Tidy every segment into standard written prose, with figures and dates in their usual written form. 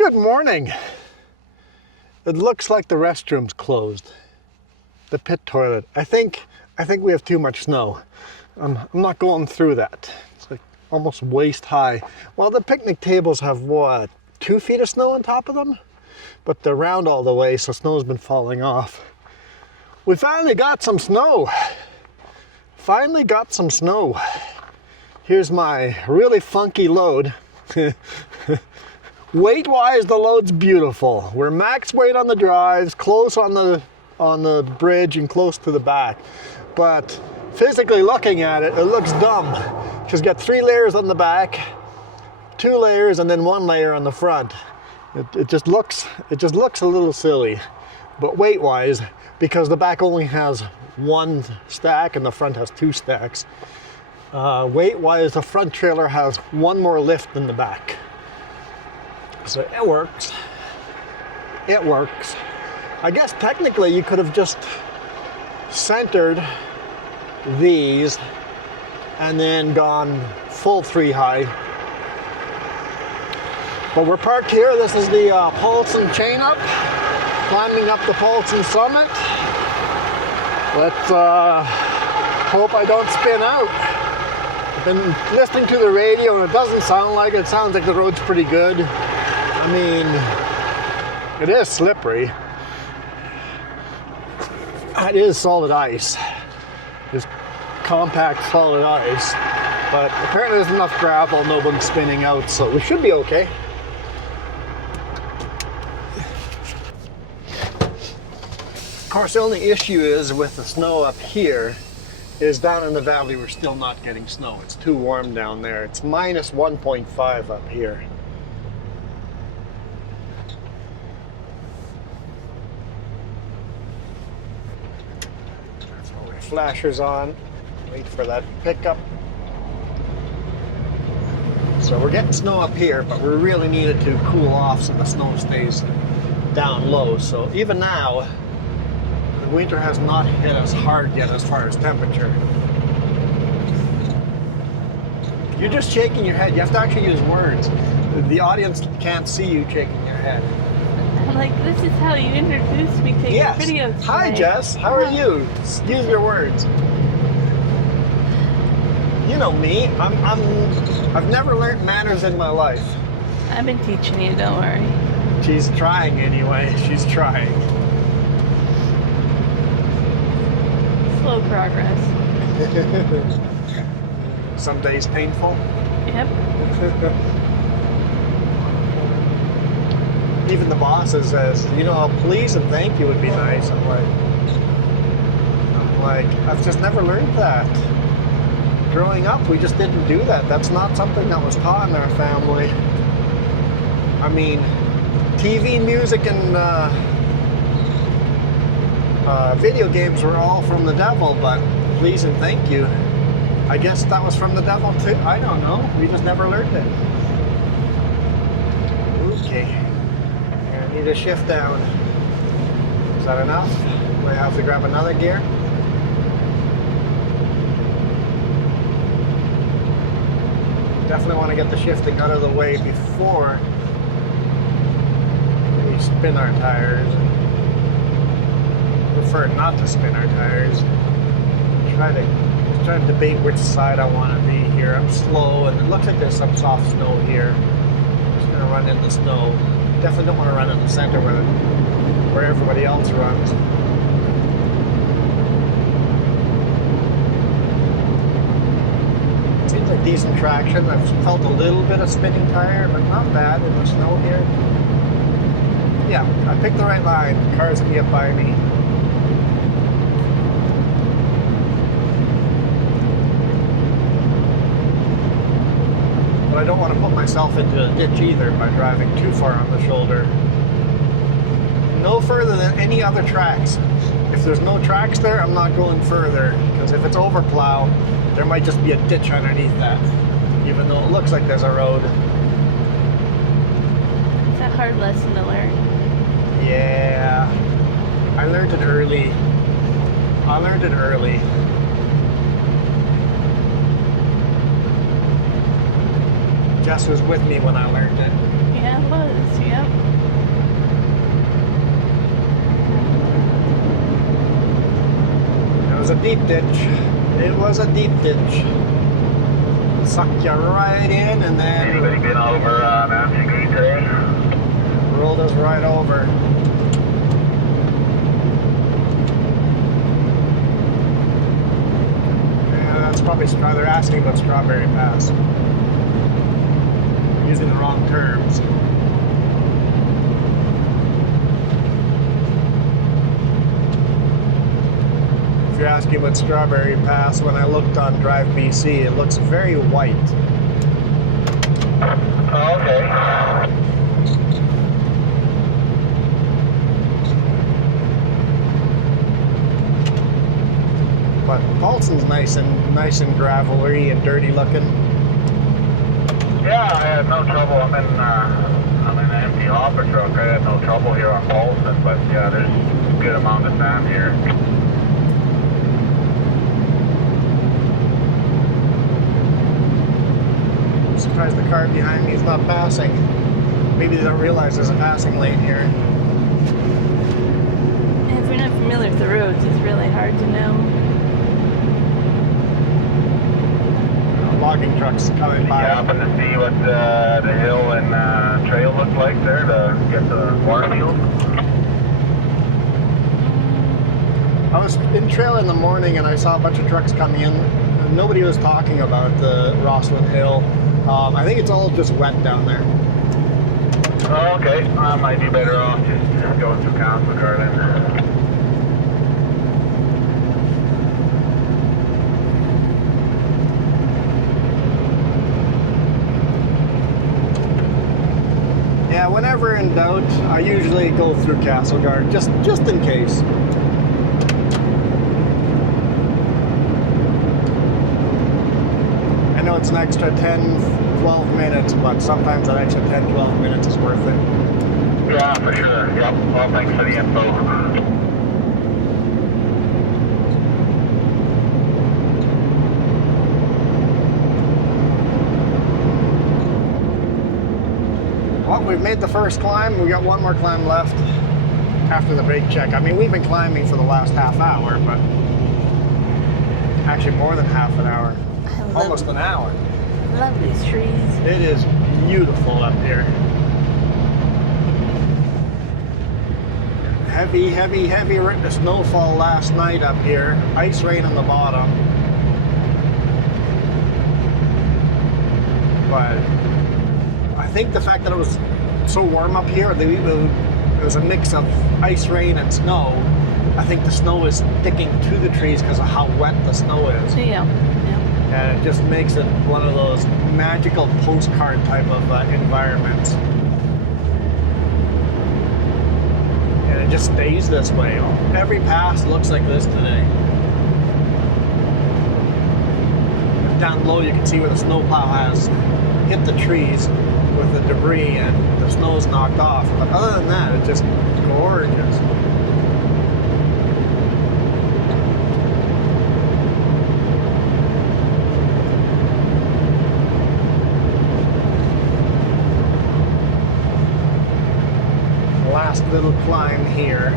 Good morning. It looks like the restroom's closed. The pit toilet. I think we have too much snow. I'm not going through that. It's like almost waist high. Well, the picnic tables have what, 2 feet of snow on top of them? But they're round all the way, so snow's been falling off. We finally got some snow. Finally got some snow. Here's my really funky load. Weight-wise, the load's beautiful. We're max weight on the drives, close on the bridge and close to the back. But physically looking at it, it looks dumb. Because got 3 layers on the back, 2 layers, and then 1 layer on the front. It just looks a little silly. But weight-wise, because the back only has 1 stack and the front has 2 stacks, weight-wise, the front trailer has 1 more lift than the back. So it works. It works. I guess technically you could have just centered these and then gone full 3 high. But we're parked here. This is the Paulson chain up, climbing up the Paulson summit. Let's hope I don't spin out. I've been listening to the radio and it doesn't sound like it. It sounds like the road's pretty good. I mean, it is slippery. It is solid ice. It's compact solid ice. But apparently there's enough gravel, no one's spinning out, so we should be okay. Of course, the only issue is with the snow up here is down in the valley we're still not getting snow. It's too warm down there. It's minus 1.5 up here. Flashers on, wait for that pickup. So we're getting snow up here, but we really need it to cool off so the snow stays down low. So even now, the winter has not hit us hard yet as far as temperature. You're just shaking your head. You have to actually use words. The audience can't see you shaking your head. Like, this is how you introduced me to your videos today. Hi, Jess. How are you? Use your words. You know me. I've never learned manners in my life. I've been teaching you, don't worry. She's trying anyway. She's trying. Slow progress. Some days painful. Yep. Even the bosses says, you know, a please and thank you would be nice. I'm like, I've just never learned that. Growing up, we just didn't do that. That's not something that was taught in our family. I mean, TV, music, and video games were all from the devil, but please and thank you, I guess that was from the devil too. I don't know. We just never learned it. Okay. Need a shift down. Is that enough? Do I have to grab another gear? Definitely want to get the shifting out of the way before we spin our tires. Prefer not to spin our tires. Try to debate which side I want to be here. I'm slow and it looks like there's some soft snow here. I'm just going to run in the snow. Definitely don't want to run in the center where everybody else runs. Seems like decent traction. I've felt a little bit of spinning tire, but not bad in the snow here. Yeah, I picked the right line. Cars can get by me. But I don't want to put myself into a ditch either by driving too far on the shoulder. No further than any other tracks. If there's no tracks there, I'm not going further. Because if it's over plow, there might just be a ditch underneath that. Even though it looks like there's a road. It's a hard lesson to learn. Yeah. I learned it early. Jess was with me when I learned it. Yeah, it was. Yep. It was a deep ditch. It was a deep ditch. Suck you right in and then Anybody been over Mountain Green today? rolled us right over. Yeah, that's probably they're asking about Strawberry Pass. Using the wrong terms. If you're asking about Strawberry Pass, when I looked on Drive BC, it looks very white. Oh, okay. But Paulson's nice and gravelly and dirty looking. Yeah, I had no trouble. I'm in an empty hopper truck. I had no trouble here on Paulson, but yeah, there's a good amount of sand here. I'm surprised the car behind me is not passing. Maybe they don't realize there's a passing lane here. And if you're not familiar with the roads, it's really hard to know. Logging trucks coming by. You happen to see what the hill and trail look like there to get to Warfield? I was in trail in the morning and I saw a bunch of trucks coming in. And nobody was talking about the Roslyn Hill. I think it's all just wet down there. Oh, okay. I might be better off just going through Council Garden. Yeah, whenever in doubt, I usually go through Castlegar, just in case. I know it's an extra 10, 12 minutes, but sometimes that extra 10, 12 minutes is worth it. Yeah, for sure. Yep. Well, thanks for the info. Well, we've made the first climb. We got one more climb left after the brake check. I mean, we've been climbing for the last half hour, but actually more than half an hour. Almost an hour. Love these trees. It is beautiful up here. Heavy snowfall last night up here. Ice rain on the bottom. But I think the fact that it was so warm up here, it was a mix of ice rain and snow. I think the snow is sticking to the trees because of how wet the snow is. Yeah. And it just makes it one of those magical postcard type of environments. And it just stays this way. Every pass looks like this today. Down low you can see where the snowplow has hit the trees with the debris and the snow's knocked off. But other than that, it's just gorgeous. Last little climb here.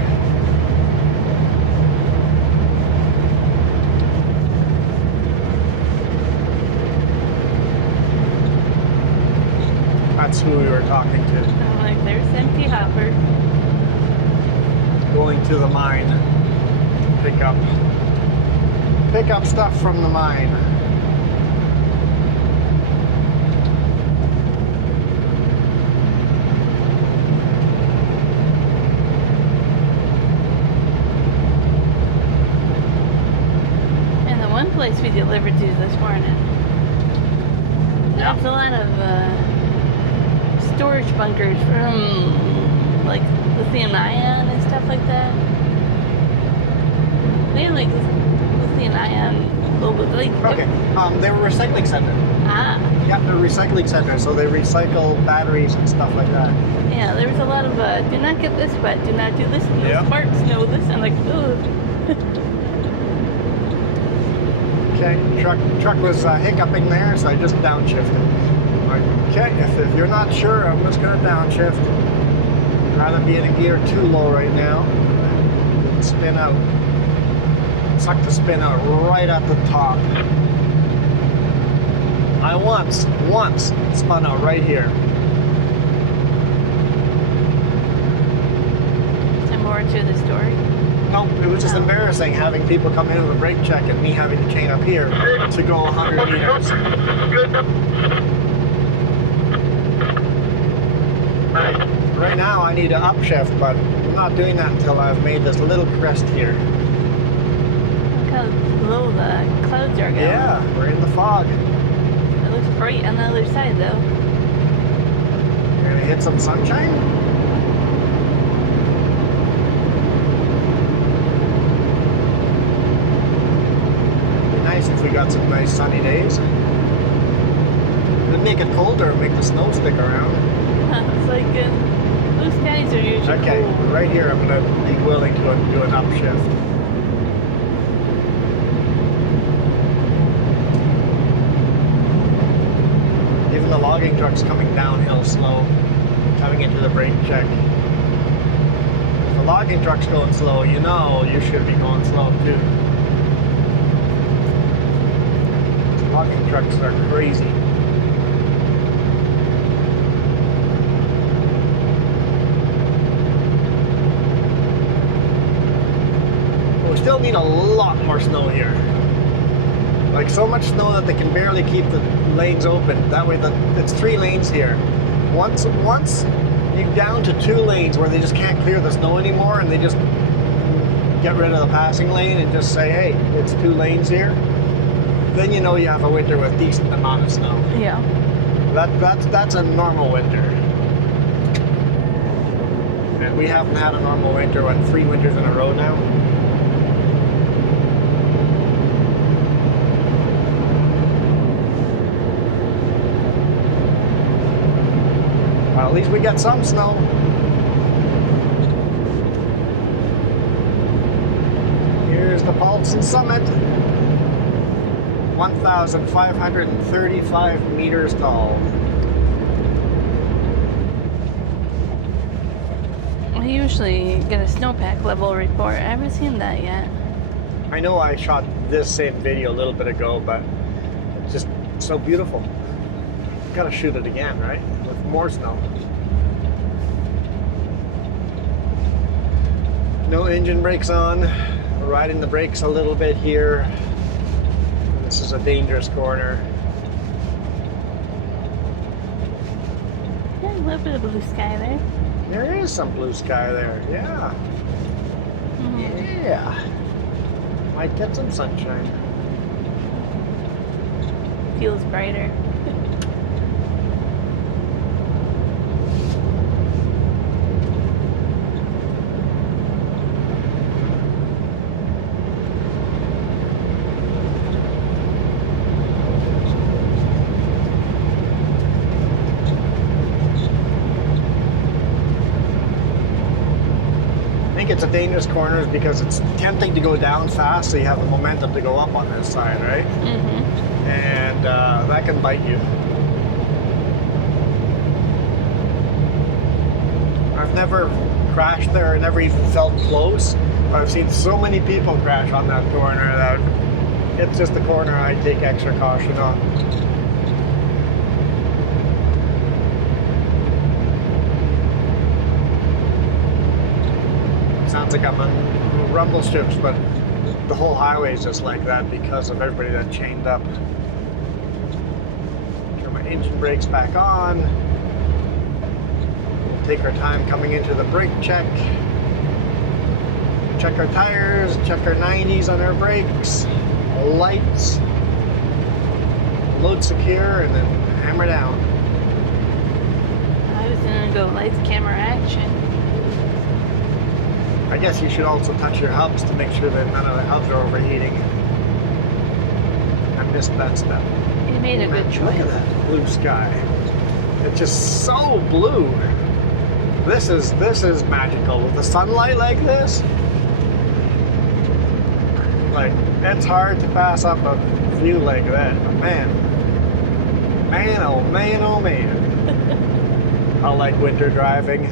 That's who we were talking to. I'm like, there's empty hopper. Going to the mine. Pick up stuff from the mine. Place we delivered to this morning. Yeah. There's a lot of storage bunkers from like lithium-ion and stuff like that. They have like lithium-ion logo. Like, Okay, they were recycling center. Ah. Yeah, they're recycling center, so they recycle batteries and stuff like that. Yeah, there was a lot of do not get this wet, do not do this, no Yep. sparks, no this. I'm like, ugh. Okay, truck was hiccuping there, so I just downshifted. Okay, if you're not sure, I'm just gonna downshift. Rather be in a gear too low right now. Spin out. Suck the spin out right at the top. I once spun out right here. Is there more to the story? Nope, it was just embarrassing having people come in with a brake check and me having to chain up here to go 100 meters. Right now I need to upshift, but I'm not doing that until I've made this little crest here. Look how low the clouds are going. Yeah, we're in the fog. It looks bright on the other side though. You're gonna hit some sunshine? It'd be nice if we got some nice sunny days. It'd make it colder, make the snow stick around. It's like blue skies are usually Okay, cool. right here I'm gonna be willing to do an upshift. Even the logging truck's coming downhill slow, coming into the brake check. If the logging truck's going slow, you know you should be going slow too. These logging trucks are crazy. We still need a lot more snow here. Like so much snow that they can barely keep the lanes open. That way it's 3 lanes here. Once you're down to 2 lanes where they just can't clear the snow anymore and they just get rid of the passing lane and just say, hey, it's 2 lanes here, then you know you have a winter with decent amount of snow. Yeah. That's a normal winter. And we haven't had a normal winter, 3 winters in a row now? Well, at least we got some snow. Here's the Paulson summit. 1,535 meters tall. We usually get a snowpack level report. I haven't seen that yet. I know I shot this same video a little bit ago, but it's just so beautiful. Gotta shoot it again, right? With more snow. No engine brakes on. We're riding the brakes a little bit here. This is a dangerous corner. Yeah, a little bit of blue sky there. There is some blue sky there, yeah. Mhm. Yeah. Might get some sunshine. Feels brighter. I think it's a dangerous corner because it's tempting to go down fast, so you have the momentum to go up on this side, right? Mm-hmm. And that can bite you. I've never crashed there, I never even felt close, but I've seen so many people crash on that corner that it's just a corner I take extra caution on. Sounds like I'm on rumble strips, but the whole highway is just like that because of everybody that chained up. Turn my engine brakes back on. We'll take our time coming into the brake check. Check our tires, check our 90s on our brakes, lights, load secure, and then hammer down. I was gonna go lights, camera, action. I guess you should also touch your hubs to make sure that none of the hubs are overheating. I missed that step. You made a good Look choice. at that blue sky. It's just so blue. This is magical. With the sunlight like this, like it's hard to pass up a view like that. But man, Man, oh man, oh man. I like winter driving.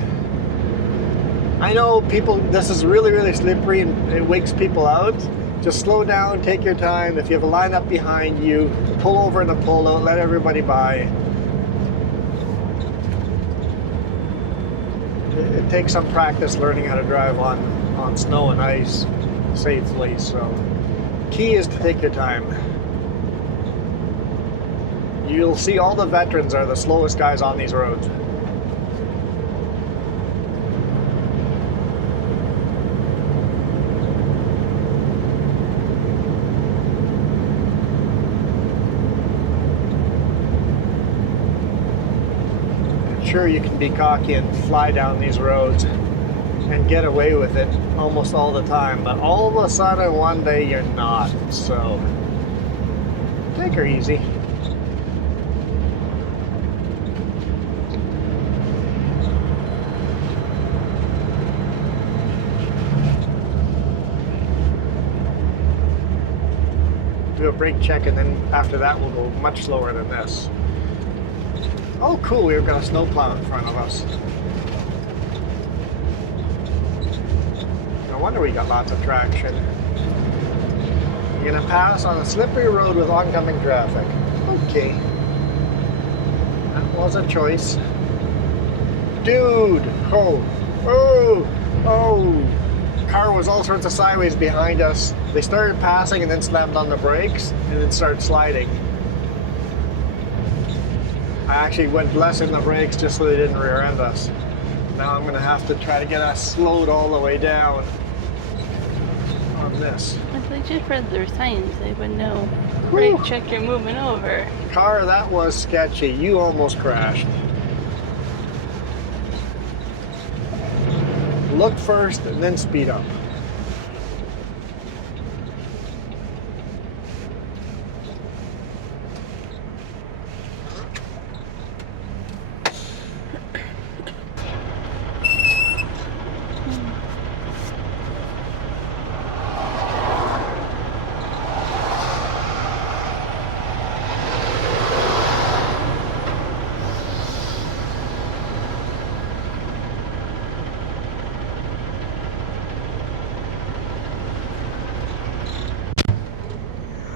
I know people, this is really, really slippery and it wakes people out. Just slow down, take your time. If you have a lineup behind you, pull over in the pull out, let everybody by. It takes some practice learning how to drive on snow and ice safely, so key is to take your time. You'll see all the veterans are the slowest guys on these roads. Sure, you can be cocky and fly down these roads and get away with it almost all the time, but all of a sudden one day you're not, so take her easy. Do a brake check and then after that we'll go much slower than this. Oh cool, we've got a snowplow in front of us. No wonder we got lots of traction. You're gonna pass on a slippery road with oncoming traffic. Okay. That was a choice. Dude! Oh! Oh! Oh! Car was all sorts of sideways behind us. They started passing and then slammed on the brakes and then started sliding. I actually went less in the brakes just so they didn't rear end us. Now I'm gonna have to try to get us slowed all the way down on this. If they just read their signs, they would know. Brake check, you're moving over. Car, that was sketchy. You almost crashed. Look first and then speed up.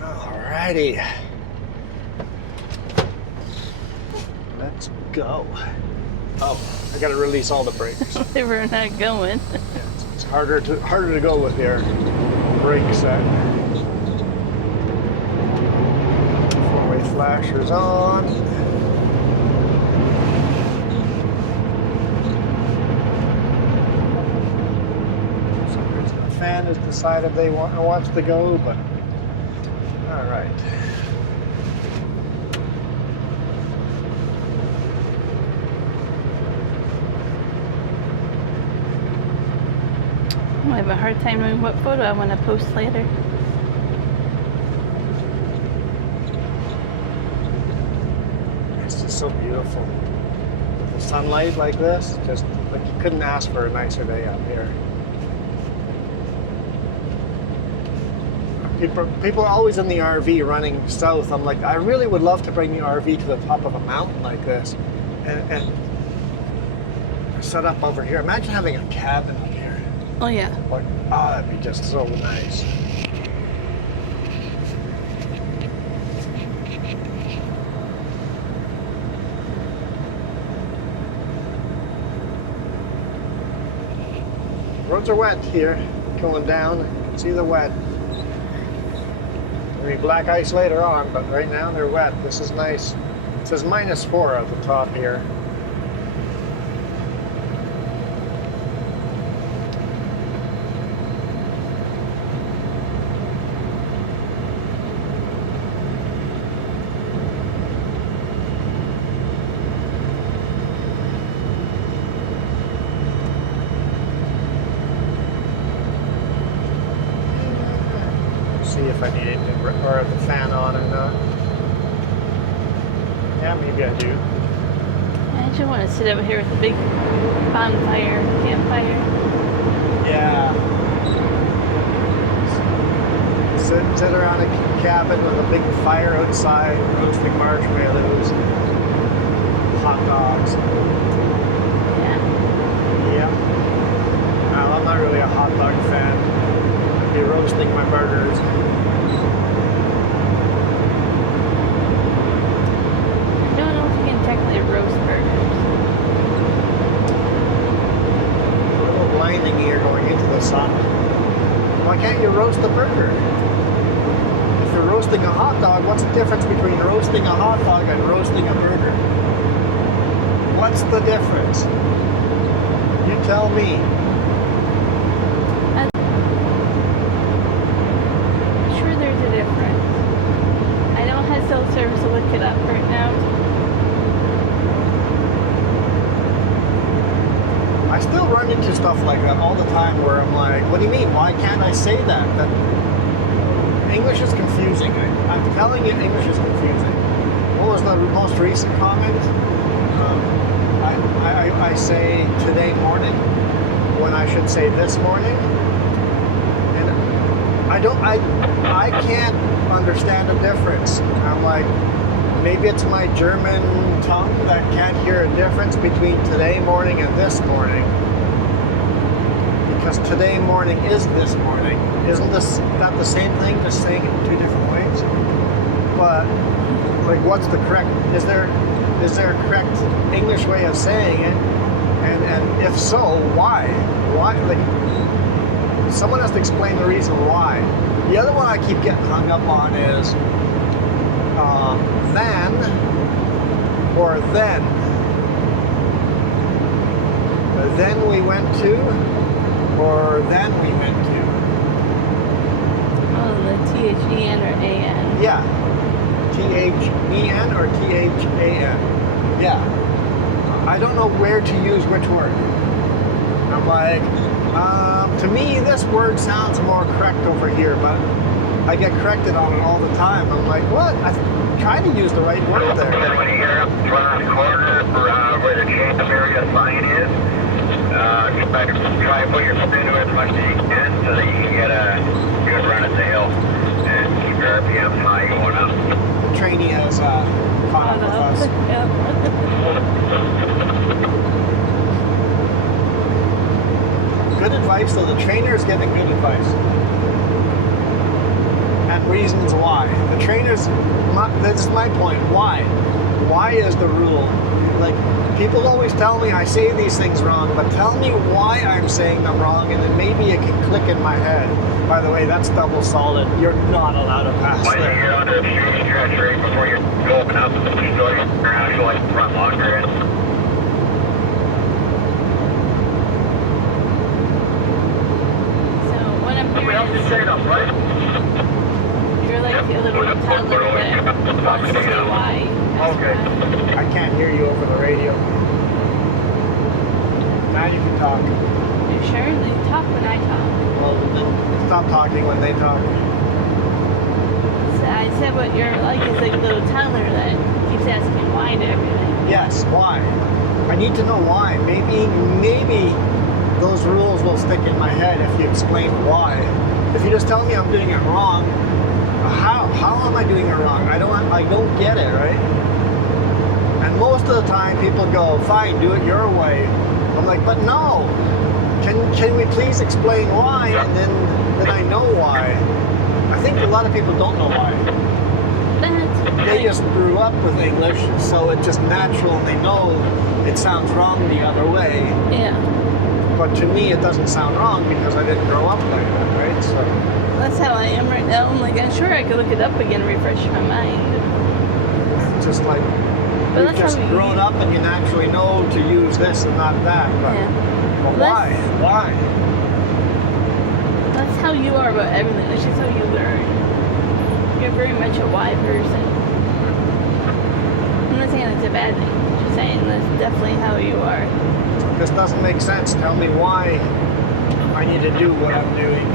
Alrighty. Let's go. Oh, I gotta release all the brakes. They were not going. Yeah, it's harder to go with your brake set. Four-way flashers on. For some reason the fan has decided it wants to go, but all right. I have a hard time knowing what photo I want to post later. It's just so beautiful. With the sunlight like this, just like you couldn't ask for a nicer day out here. People are always in the RV running south. I'm like, I really would love to bring the RV to the top of a mountain like this and set up over here. Imagine having a cabin up here. Oh yeah. Like, oh, that'd be just so nice. Roads are wet here, going down. You can see the wet. There'll be black ice later on, but right now they're wet. This is nice. It says -4 at the top here. See if I need it or the fan on or not. Yeah, maybe I do. I just want to sit over here with a big bonfire, campfire. Yeah. sit around a cabin with a big fire outside, roasting marshmallows, hot dogs. Yeah. Yeah. Well, I'm not really a hot dog fan. I'd be roasting my burgers. I don't know if you can technically roast burgers. A little blinding here going into the sun. Why can't you roast a burger? If you're roasting a hot dog, what's the difference between roasting a hot dog and roasting a burger? What's the difference? You tell me. I'm sure there's a difference. I don't have cell service to look it up right now. I still run into stuff like that all the time where I'm like, what do you mean? Why can't I say that? That English is confusing. I'm telling you, English is confusing. What was the most recent comment? I say today morning when I should say this morning. And I can't understand the difference. I'm like, maybe it's my German tongue that can't hear a difference between today morning and this morning. Because today morning is this morning. Isn't that the same thing, just saying it in two different ways? But, like, what's the correct, is there a correct English way of saying it? And if so, why? Why, like, someone has to explain the reason why. The other one I keep getting hung up on is, than or then. Then we went to or then we went to. Oh, the THEN or AN. Yeah. THEN or THAN. Yeah. I don't know where to use which word. I'm like, to me this word sounds more correct over here, but I get corrected on it all the time. I'm like, what? I'm trying to use the right word there. When you get up in front of the corner where the camp area sign is, try and put your foot into it as much as you can so that you can get a good run at the hill and keep your RPM high going up. The trainee has caught up with us. Good advice, though. The trainer's getting good advice. And reasons why. The trainers, this is my point. Why? Why is the rule? Like, people always tell me I say these things wrong, but tell me why I'm saying them wrong, and then maybe it can click in my head. By the way, that's double solid. You're not allowed to pass Why there. you get onto a straight stretch right before you go open up the story around, you like front longer in. So what I'm Somebody else hearing is is saying them, right? you're like the little toddler that wants to say why. Okay. I can't hear you over the radio. Now you can talk. You sure? They talk when I talk. Well, then stop talking when they talk. So I said what you're like is like a little toddler that keeps asking why to everything. Yes, why? I need to know why. Maybe those rules will stick in my head if you explain why. If you just tell me I'm doing it wrong, how am I doing it wrong? I don't get it, right? And most of the time people go, fine, do it your way. I'm like, but no. Can we please explain why, and then I know why. I think a lot of people don't know why. They just grew up with English, so it's just natural, and they know it sounds wrong the other way. Yeah. But to me, it doesn't sound wrong because I didn't grow up like that, right? So That's how I am right now. I'm like, I'm sure I could look it up again and refresh my mind. just like But you've that's just how we grown up and you naturally know to use this and not that. But, Yeah. but Well, why? Why? That's how you are about everything. That's just how you learn. You're very much a why person. I'm not saying it's a bad thing. I'm just saying that's definitely how you are. This doesn't make sense. Tell me why I need to do what I'm doing.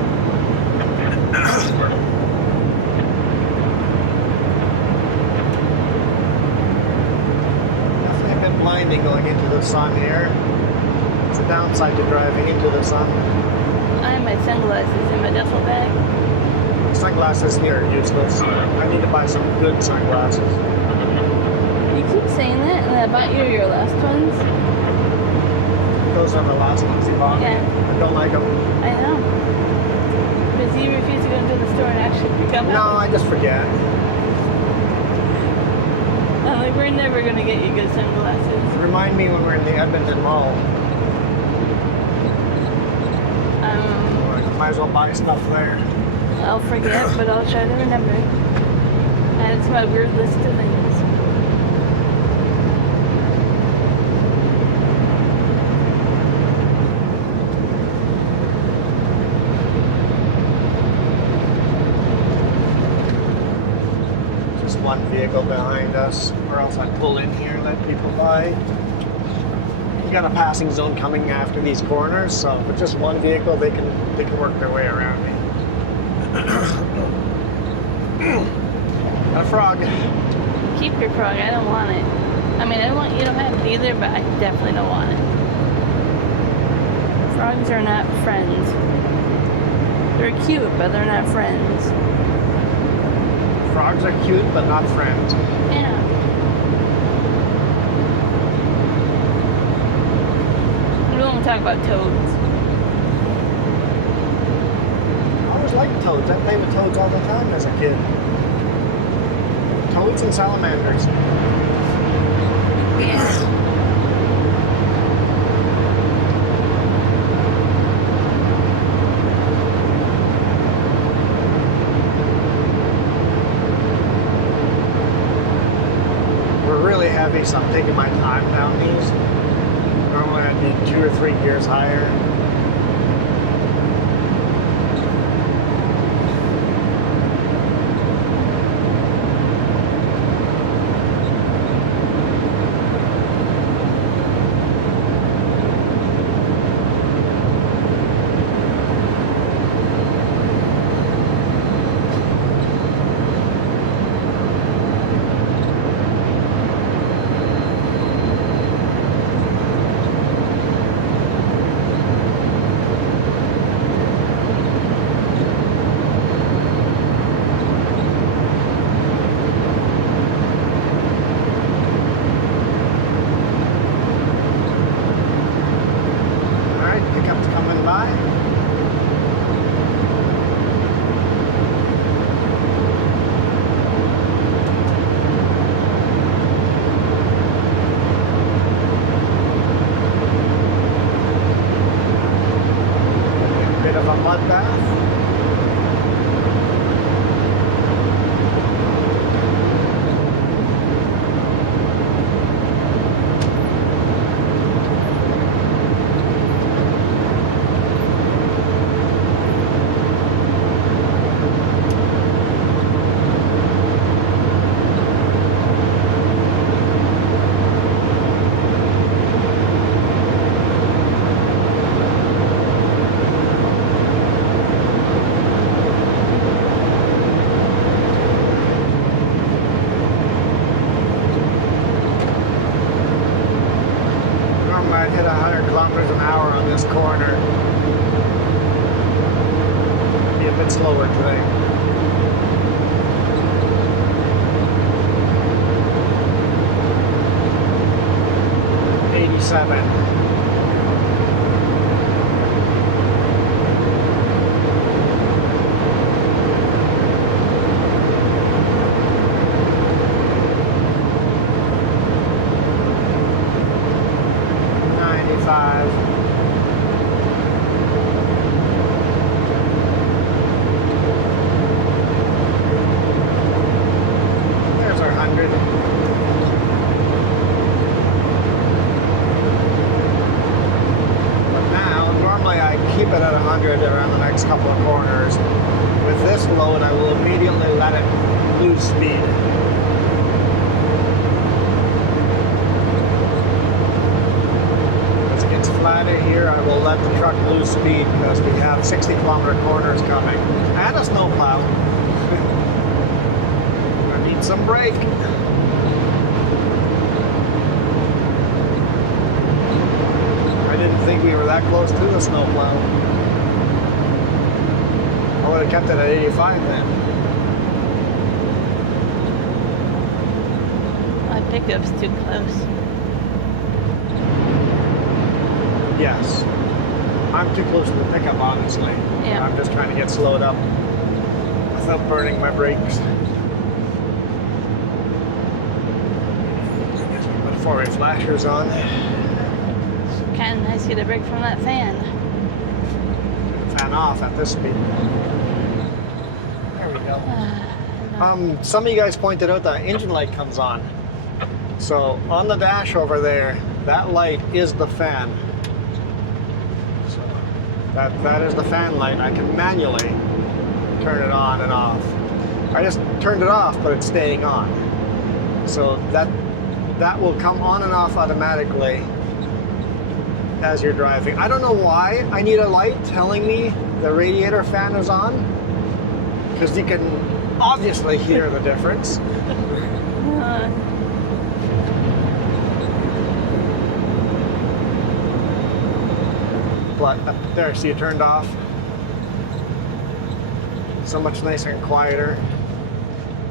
Definitely a bit blinding going into the sun here. It's a downside to driving into the sun. I have my sunglasses in my duffel bag. sunglasses here are useless. I need to buy some good sunglasses. You keep saying that, and I bought you your last ones. Those are the last ones you bought. Yeah. I don't like them. I know. Because you refuse to go into the store and actually pick up. No, I just forget. I'm like, we're never gonna get you good sunglasses. Remind me when we're in the Edmonton Mall. Might as well buy stuff there. I'll forget, but I'll try to remember. Add it to my weird list of things. Just one vehicle behind us, or else I pull in here and let people by. We got a passing zone coming after these corners, so with just one vehicle, they can work their way around me. Got a frog. Keep your frog. I don't want it. I mean, I don't want you to have it either, but I definitely don't want it. Frogs are not friends. They're cute, but they're not friends. Frogs are cute, but not friends. Yeah. We don't talk about toads. I always liked toads. I played with toads all the time as a kid. Toads and salamanders. Yeah. We're really heavy, so I'm taking my time down these. Normally I'd need 2 or 3 gears higher. I'd hit 100 kilometers an hour on this corner. Be a bit slower today. There's our 100. But now, normally I keep it at 100 around the next couple of corners. With this load, I will immediately let it lose speed. As it gets flatter here, I will let the truck lose speed because we have 60-kilometer corners coming. And a snowplow. I need some brake. I didn't think we were that close to the snowplow. I would would have kept it at 85 then. My pickup's too close. Yes. I'm too close to the pickup, honestly. Yeah. I'm just trying to get slowed up without burning my brakes. Guess we put four-way flashers on. Kind of nice to get a break from that fan. Fan off at this speed. There we go. Some of you guys pointed out that engine light comes on. So on the dash over there, that light is the fan. So that is the fan light. I can manually turn it on and off. I just turned it off, but it's staying on. So that will come on and off automatically as you're driving. I don't know why I need a light telling me the radiator fan is on, because you can obviously hear the difference. But there, see, it turned off. So much nicer and quieter.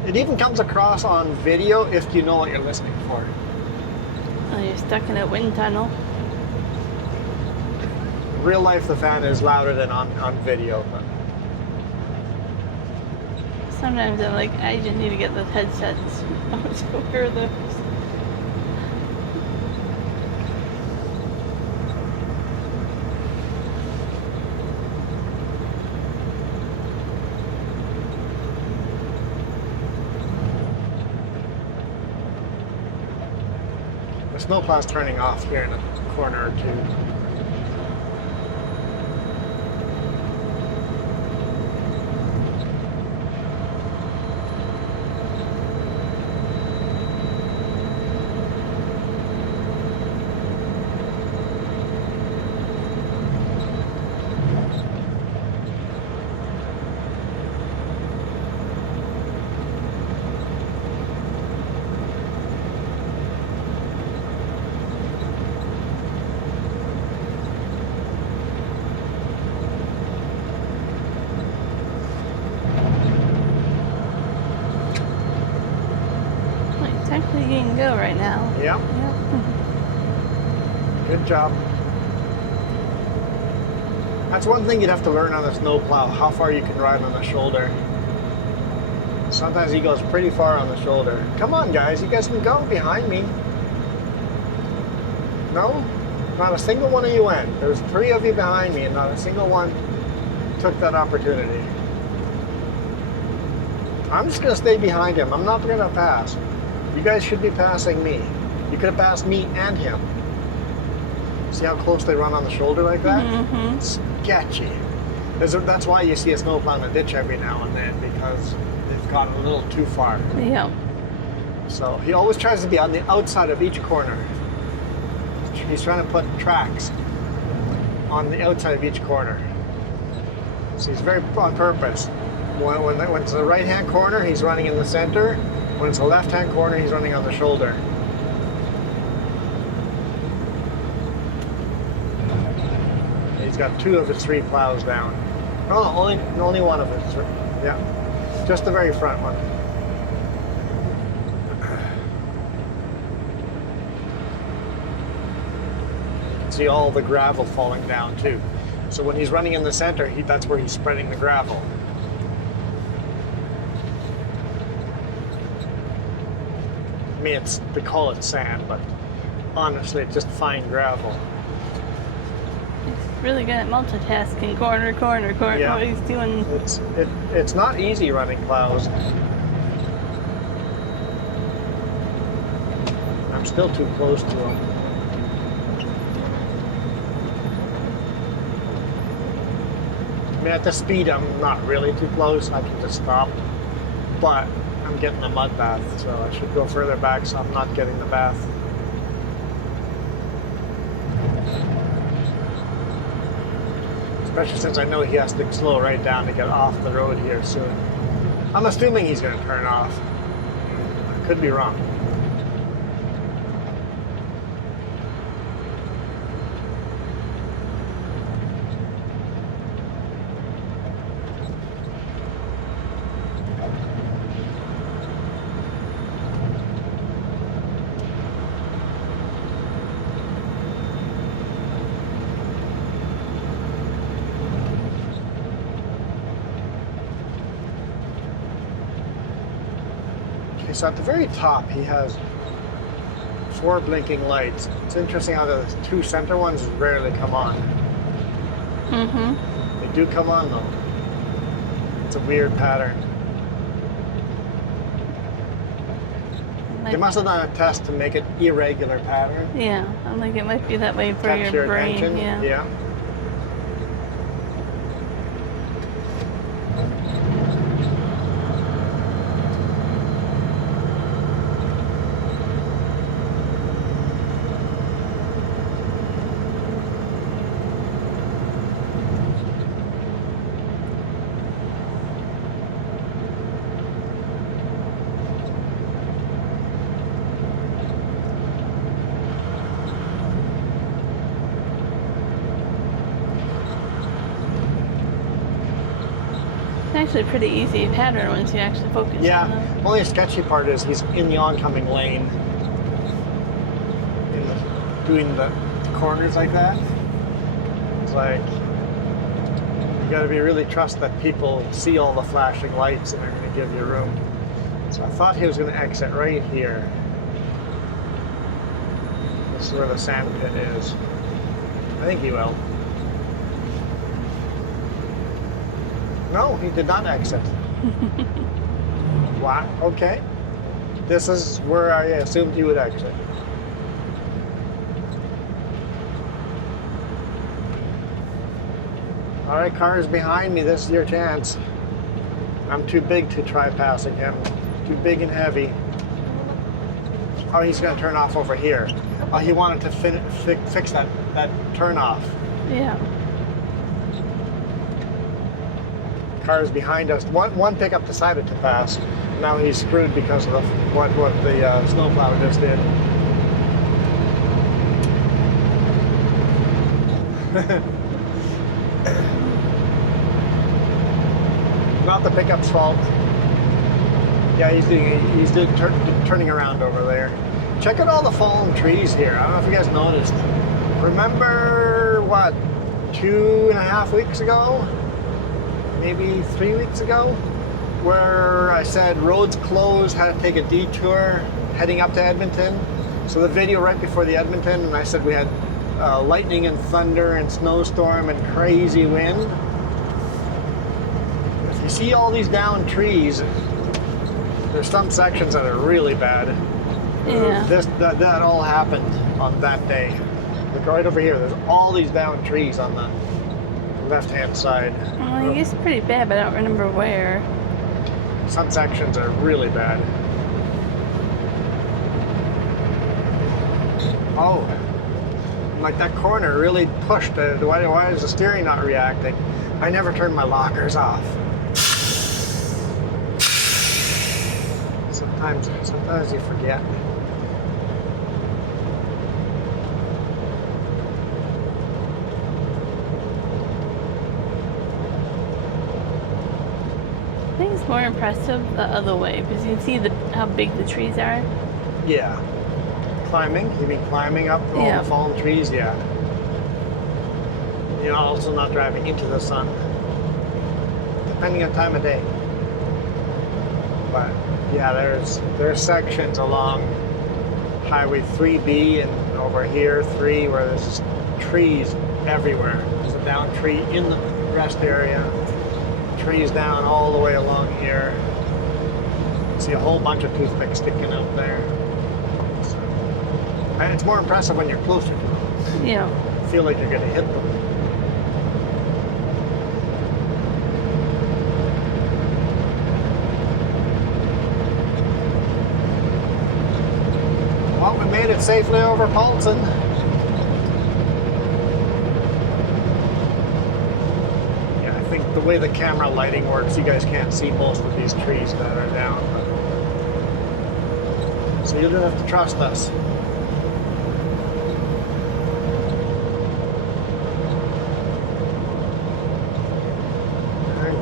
It even comes across on video if you know what you're listening for. Oh, you're stuck in a wind tunnel. In real life, the fan is louder than on video. But Sometimes I'm like, I just need to get those headsets. I want to wear those. the snowplow's turning off here in a corner or two. Technically, you can go right now. Yep. Good job. That's one thing you'd have to learn on the snowplow, how far you can ride on the shoulder. Sometimes he goes pretty far on the shoulder. Come on, guys, you guys can go behind me. No? Not a single one of you went. There's 3 of you behind me and not a single one took that opportunity. I'm just gonna stay behind him. I'm not gonna pass. You guys should be passing me. You could have passed me and him. See how close they run on the shoulder like that? Mm-hmm. Sketchy. That's why you see a snowplow in a ditch every now and then, because they've gone a little too far. Yeah. So he always tries to be on the outside of each corner. He's trying to put tracks on the outside of each corner. So he's very on purpose. When it's the right-hand corner, he's running in the center. When it's the left-hand corner, he's running on the shoulder. He's got 2 of his 3 plows down. Oh, only one of his 3. Yeah, just the very front one. You can see all the gravel falling down too. So when he's running in the center, that's where he's spreading the gravel. I mean, they call it sand, but honestly, it's just fine gravel. He's really good at multitasking. Corner, corner, corner. Yeah. What he's doing. It's not easy running plows. I'm still too close to him. I mean, at the speed, I'm not really too close. I can just stop. But I'm getting a mud bath, so I should go further back so I'm not getting the bath. Especially since I know he has to slow right down to get off the road here soon. I'm assuming he's going to turn off. I could be wrong. Okay, so at the very top, he has 4 blinking lights. It's interesting how the 2 center ones rarely come on. Mm-hmm. They do come on though. It's a weird pattern. They must have done a test to make it irregular pattern. Yeah, I think it might be that way for Catch your your brain. attention. Yeah. It's actually a pretty easy pattern once you actually focus on Yeah. them. Only sketchy part is he's in the oncoming lane, doing the corners like that. It's like you got to be really trust that people see all the flashing lights and they're going to give you room. So I thought he was going to exit right here. This is where the sand pit is. I think he will. No, he did not exit. Wow, okay. This is where I assumed he would exit. All right, cars behind me, this is your chance. I'm too big to try passing him. Too big and heavy. Oh, he's gonna turn off over here. Oh, he wanted to fix that turn off. Yeah. Cars behind us. One pickup decided to pass. Now he's screwed because of what the snowplow just did. Not the pickup's fault. Yeah, he's turning around over there. Check out all the fallen trees here. I don't know if you guys noticed. Remember what, 2.5 weeks ago? Maybe 3 weeks ago, where I said roads closed, had to take a detour heading up to Edmonton. So the video right before the Edmonton, and I said we had lightning and thunder and snowstorm and crazy wind. If you see all these downed trees, there's some sections that are really bad. Yeah. That all happened on that day. Look right over here, there's all these downed trees on the left-hand side. Well, it's pretty bad, but I don't remember where. Some sections are really bad. Oh, like that corner really pushed it. Why is the steering not reacting? I never turned my lockers off. Sometimes you forget. I think it's more impressive the other way because you can see how big the trees are. Yeah. Climbing? You mean climbing up all the fallen trees? Yeah. You're also not driving into the sun, depending on time of day. But yeah, there's sections along Highway 3B and over here 3 where there's just trees everywhere. There's a downed tree in the rest area. Trees down all the way along here. You see a whole bunch of toothpicks sticking out there. So, and it's more impressive when you're closer to them. Yeah. You feel like you're going to hit them. Well, we made it safely over Paulson. The way the camera lighting works, you guys can't see most of these trees that are down. So you'll just have to trust us.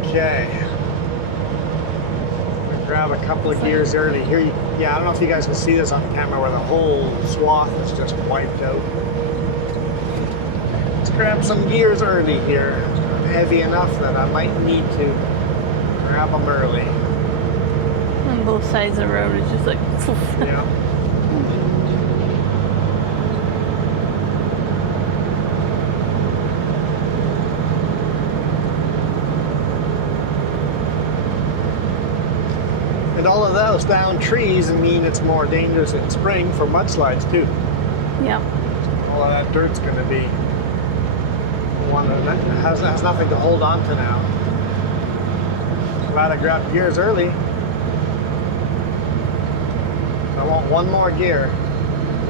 Okay. I'm gonna grab a couple of gears early here. Yeah, I don't know if you guys can see this on camera where the whole swath is just wiped out. Let's grab some gears early here. Heavy enough that I might need to grab them early. both sides of the road. It's just like, poof. Yeah. And all of those down trees mean it's more dangerous in spring for mudslides too. Yep. All of that dirt's going to be one that has nothing to hold on to now. Glad I grabbed gears early. I want one more gear.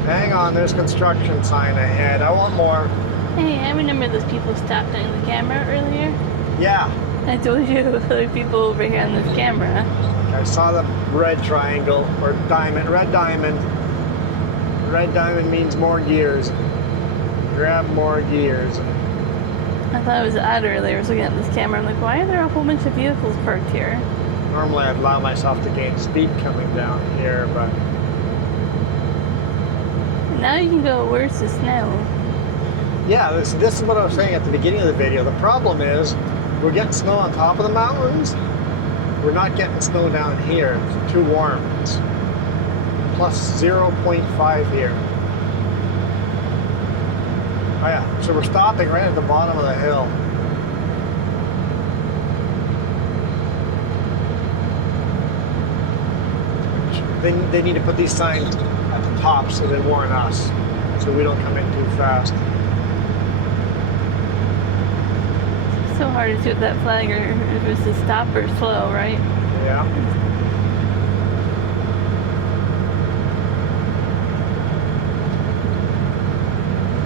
Hang on, there's construction sign ahead. I want more. Hey, I remember those people stopped on the camera earlier. Yeah. I told you there were people over here on this camera. I saw the red triangle or diamond, red diamond. Red diamond means more gears. Grab more gears. I thought it was odd earlier. I was looking at this camera. I'm like, why are there a whole bunch of vehicles parked here? Normally I'd allow myself to gain speed coming down here, but Now you can go, where's the snow? yeah, this is what I was saying at the beginning of the video. The problem is we're getting snow on top of the mountains. We're not getting snow down here. It's too warm. It's plus 0.5 here. Oh yeah, so we're stopping right at the bottom of the hill. They need to put these signs at the top so they warn us, so we don't come in too fast. It's so hard to see with that flag, or if it's to stop or slow, right? Yeah.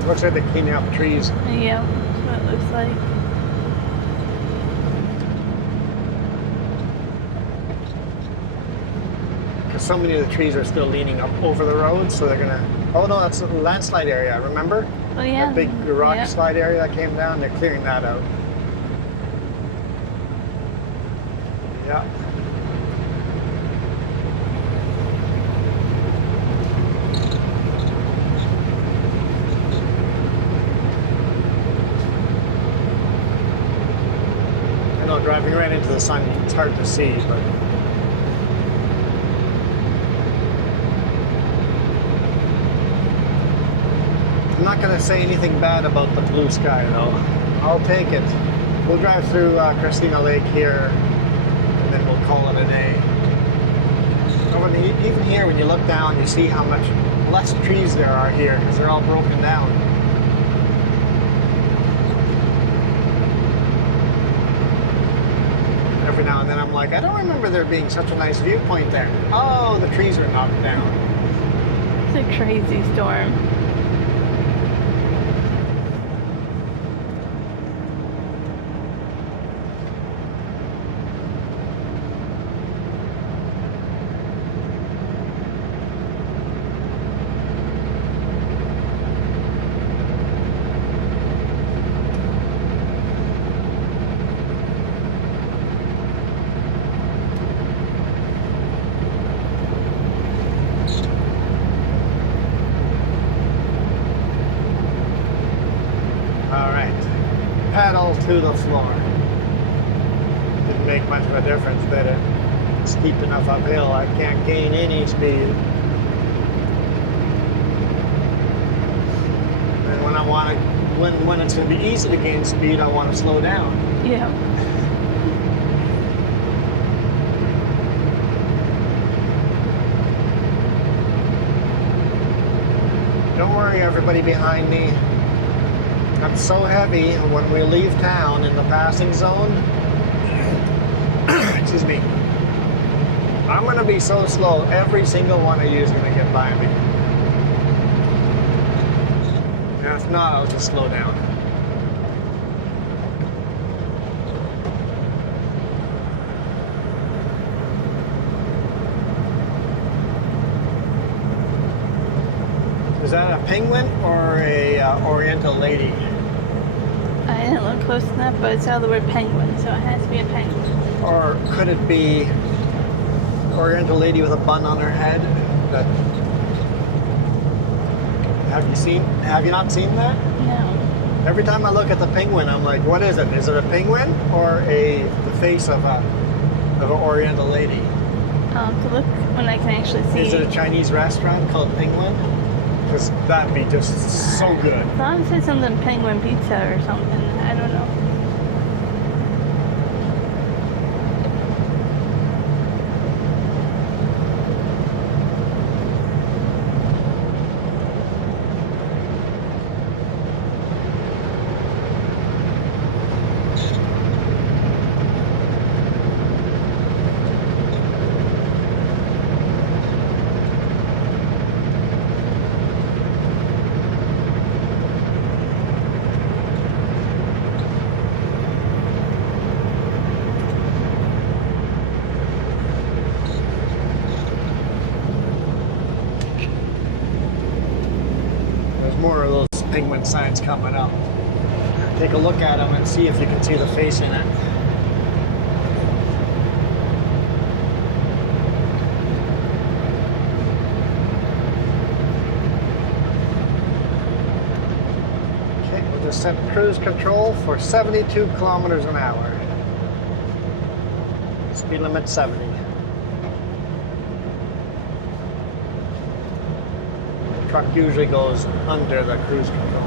Looks like they're cleaning up trees. Yeah, that's what it looks like. Because so many of the trees are still leaning up over the road, so they're gonna. Oh no, that's a landslide area. Remember? Oh yeah. That big rock Yeah. slide area that came down. They're clearing that out. Yeah. I know driving right into the sun, it's hard to see, but. I'm not going to say anything bad about the blue sky, though. I'll take it. We'll drive through Christina Lake here, and then we'll call it a day. Even here, when you look down, you see how much less trees there are here, because they're all broken down. Every now and then I'm like, I don't remember there being such a nice viewpoint there. Oh, the trees are knocked down. It's a crazy storm. Pedal to the floor. Didn't make much of a difference, did it? It's steep enough uphill, I can't gain any speed. And when I want to, when it's going to be easy to gain speed, I want to slow down. Yeah. Don't worry, everybody behind me. I'm so heavy when we leave town in the passing zone. Excuse me. I'm going to be so slow, every single one of you is going to get by me. And if not, I'll just slow down. Is that a penguin or a oriental lady? I didn't look close enough, but I saw the word penguin, so it has to be a penguin. Or could it be oriental lady with a bun on her head? That, have you not seen that? No. Every time I look at the penguin, I'm like, what is it? Is it a penguin or the face of an oriental lady? I'll have to look when I can actually see. Is it a Chinese restaurant called Penguin? Because that'd be just so good. I thought it said something Penguin Pizza or something. I don't know. More of those Penguin signs coming up. Take a look at them and see if you can see the face in it. Okay, we'll just set cruise control for 72 kilometers an hour. Speed limit 70. Truck usually goes under the cruise control,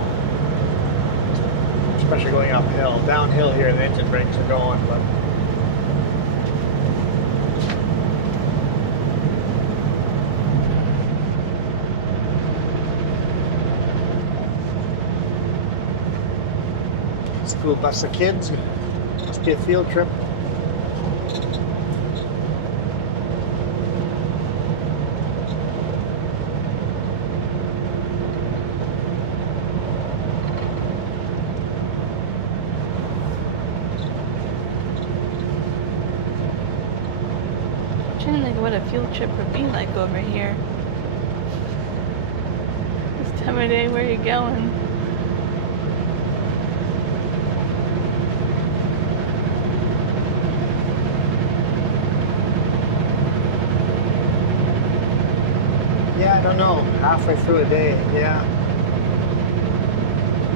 especially going uphill. Downhill here, the engine brakes are going, but school bus of kids. Must be a field trip. Trying to think what a field trip would be like over here. This time of day, where are you going? Yeah, I don't know. Halfway through a day, yeah.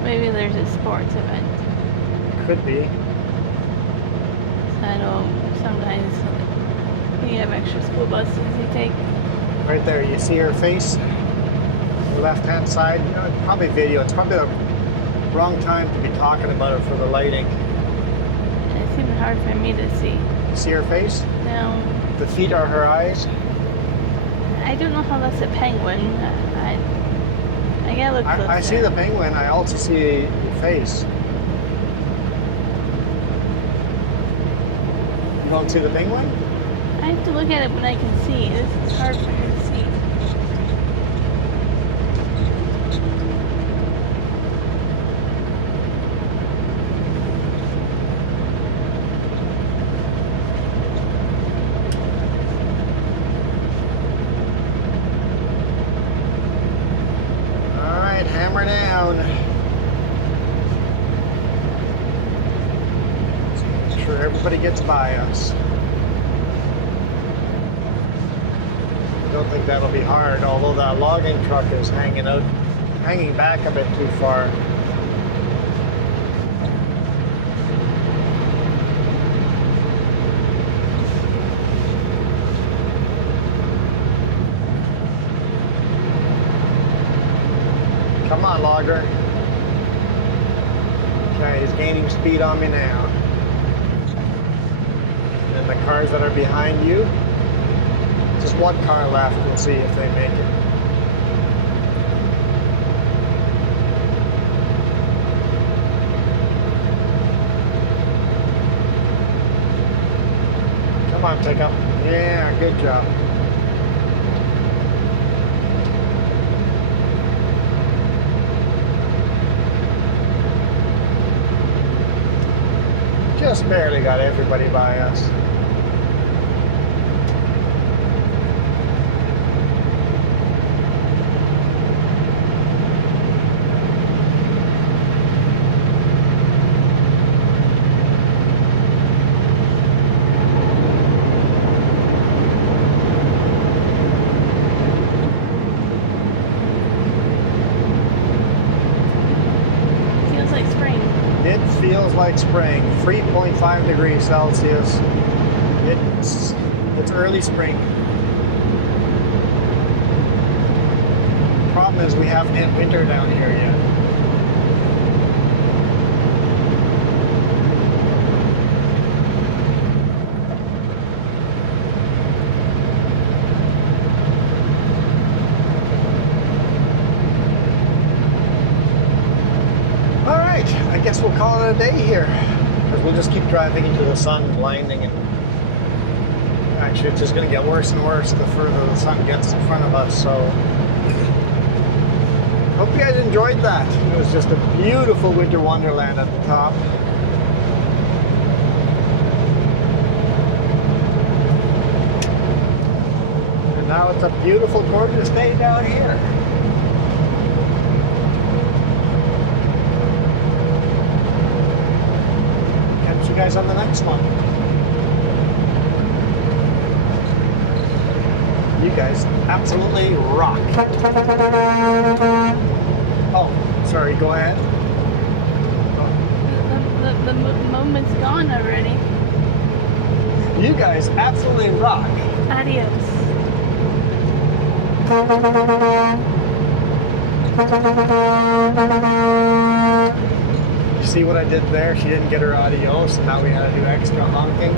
Maybe there's a sports event. Could be. So I know sometimes you have extra school buses you take. Right there, you see her face? The left-hand side, you know, probably video. It's probably the wrong time to be talking about it for the lighting. It's even hard for me to see. See her face? No. The feet are her eyes. I don't know how that's a penguin. I gotta look closer. I see the penguin. I also see the face. You don't see the penguin? I have to look at it when I can see. This is hard for me to see. All right, hammer down. Let's make sure everybody gets by us. I don't think that'll be hard, although that logging truck is hanging back a bit too far. Come on, logger. Okay, he's gaining speed on me now. And the cars that are behind you, just one car left. We'll see if they make it. Come on, pickup. Yeah, good job. Just barely got everybody by us. Feels like spring. It feels like spring. 3.5 degrees Celsius. It's it's early spring. Problem is we haven't hit winter down here yet. Alright, I guess we'll call it a day here. Because we'll just keep driving into the sun, blinding, and actually it's just going to get worse and worse the further the sun gets in front of us, so hope you guys enjoyed that. It was just a beautiful winter wonderland at the top. And now it's a beautiful, gorgeous day down here. Catch you guys on the next one. You guys absolutely rock. Oh, sorry, go ahead. The moment's gone already. You guys absolutely rock. Adios. You see what I did there? She didn't get her audio, so now we gotta do extra honking.